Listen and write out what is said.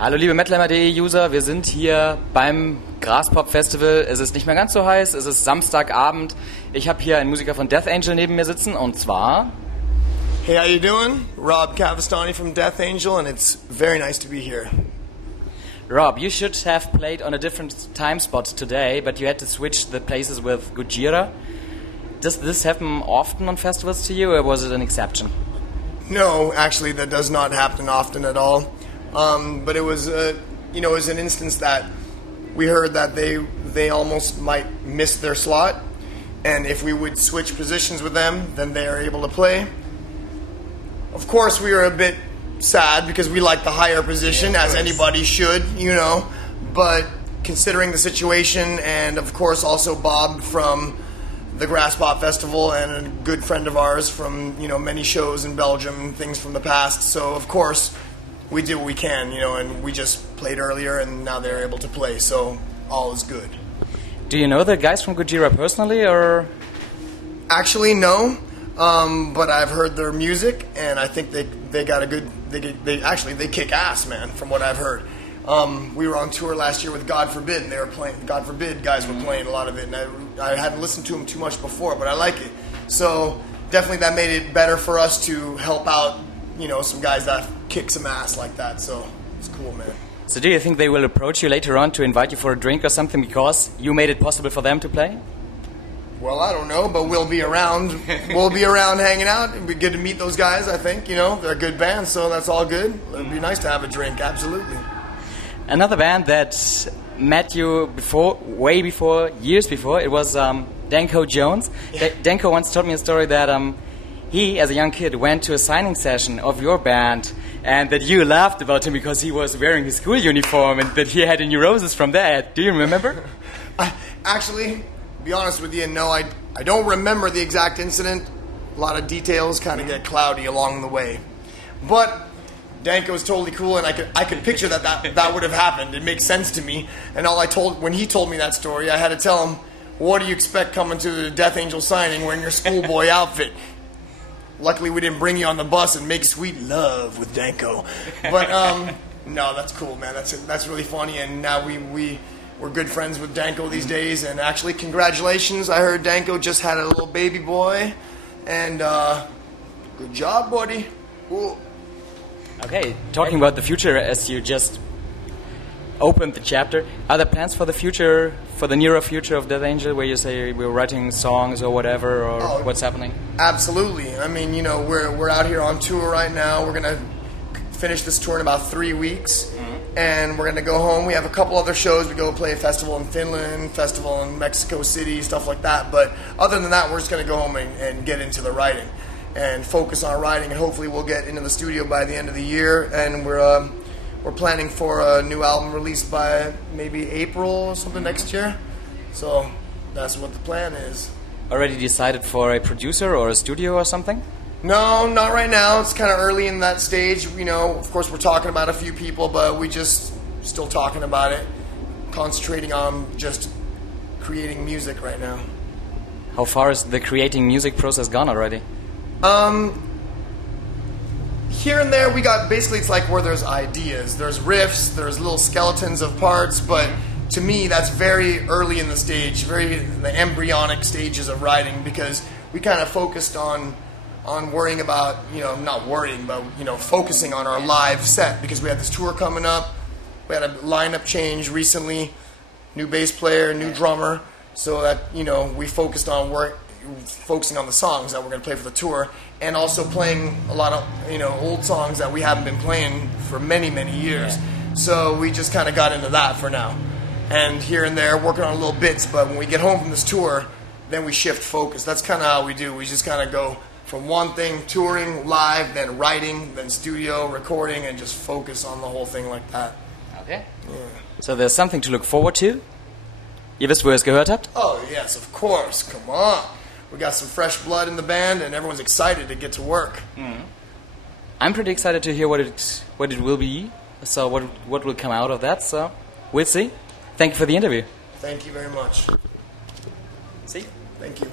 Hallo liebe MetalHammer.de User, wir sind hier beim Graspop Festival. Es ist nicht mehr ganz so heiß, es ist Samstagabend. Ich habe hier einen Musiker von Death-Angel neben mir sitzen und zwar... Hey, how you doing? Rob Cavastani from Death-Angel, and it's very nice to be here. Rob, you should have played on a different time spot today, but you had to switch the places with Gojira. Does this happen often on festivals to you, or was it an exception? No, actually, that does not happen often at all. But it was, it was an instance that we heard that they almost might miss their slot, and if we would switch positions with them, then they are able to play. Of course, we were a bit sad because we like the higher position, as anybody should, but considering the situation, and of course also Bob from the Graspop Festival and a good friend of ours from, many shows in Belgium and things from the past, so of course we did what we can, and we just played earlier and now they're able to play, so all is good. Do you know the guys from Gojira personally, or...? Actually, no. But I've heard their music, and I think they got a good. They kick ass, man. From what I've heard, we were on tour last year with God Forbid, and they were playing. God Forbid guys were playing a lot of it, and I hadn't listened to them too much before, but I like it. So definitely that made it better for us to help out, some guys that kick some ass like that. So it's cool, man. So do you think they will approach you later on to invite you for a drink or something because you made it possible for them to play? Well, I don't know, but we'll be around. We'll be around hanging out. It'd be good to meet those guys, I think. They're a good band, so that's all good. It'd be nice to have a drink, absolutely. Another band that met you before, years before, it was Danko Jones. Yeah. Danko once told me a story that he, as a young kid, went to a signing session of your band and that you laughed about him because he was wearing his school uniform and that he had a neurosis from that. Do you remember? Actually... be honest with you, no, I don't remember the exact incident. A lot of details kind of get cloudy along the way. But Danko was totally cool, and I could picture that would have happened. It makes sense to me. And when he told me that story, I had to tell him, what do you expect coming to the Death Angel signing wearing your schoolboy outfit? Luckily, we didn't bring you on the bus and make sweet love with Danko. But no, that's cool, man. That's really funny, and now we're good friends with Danko these days, and actually, congratulations. I heard Danko just had a little baby boy, and good job, buddy. Cool. Okay, talking about the future as you just opened the chapter, are there plans for the future, for the nearer future of Death Angel, where you say we're writing songs or whatever, or what's happening? Absolutely. I mean, we're out here on tour right now. We're going to finish this tour in about 3 weeks. And we're going to go home. We have a couple other shows. We go play a festival in Finland, festival in Mexico City, stuff like that. But other than that, we're just going to go home and get into the writing and focus on writing. And hopefully we'll get into the studio by the end of the year. And we're planning for a new album released by maybe April or something next year. So that's what the plan is. Already decided for a producer or a studio or something? No, not right now. It's kind of early in that stage. Of course, we're talking about a few people, but we just still talking about it. Concentrating on just creating music right now. How far is the creating music process gone already? Here and there, we got basically it's like where there's ideas, there's riffs, there's little skeletons of parts, but to me, that's very early in the stage, the embryonic stages of writing, because we kind of focused on worrying about, not worrying, but, focusing on our live set, because we had this tour coming up. We had a lineup change recently, new bass player, new drummer, so that, we focused on focusing on the songs that we're going to play for the tour, and also playing a lot of, old songs that we haven't been playing for many, many years. Yeah. So we just kind of got into that for now. And here and there, working on little bits, but when we get home from this tour, then we shift focus. That's kind of how we do. We just kind of go from one thing, touring, live, then writing, then studio, recording, and just focus on the whole thing like that. Okay. Yeah. So there's something to look forward to? Ihr wisst, wo ihr es gehört habt? Oh, yes, of course. Come on. We got some fresh blood in the band, and everyone's excited to get to work. Mm. I'm pretty excited to hear what it will be, so what will come out of that, so we'll see. Thank you for the interview. Thank you very much. See? Thank you.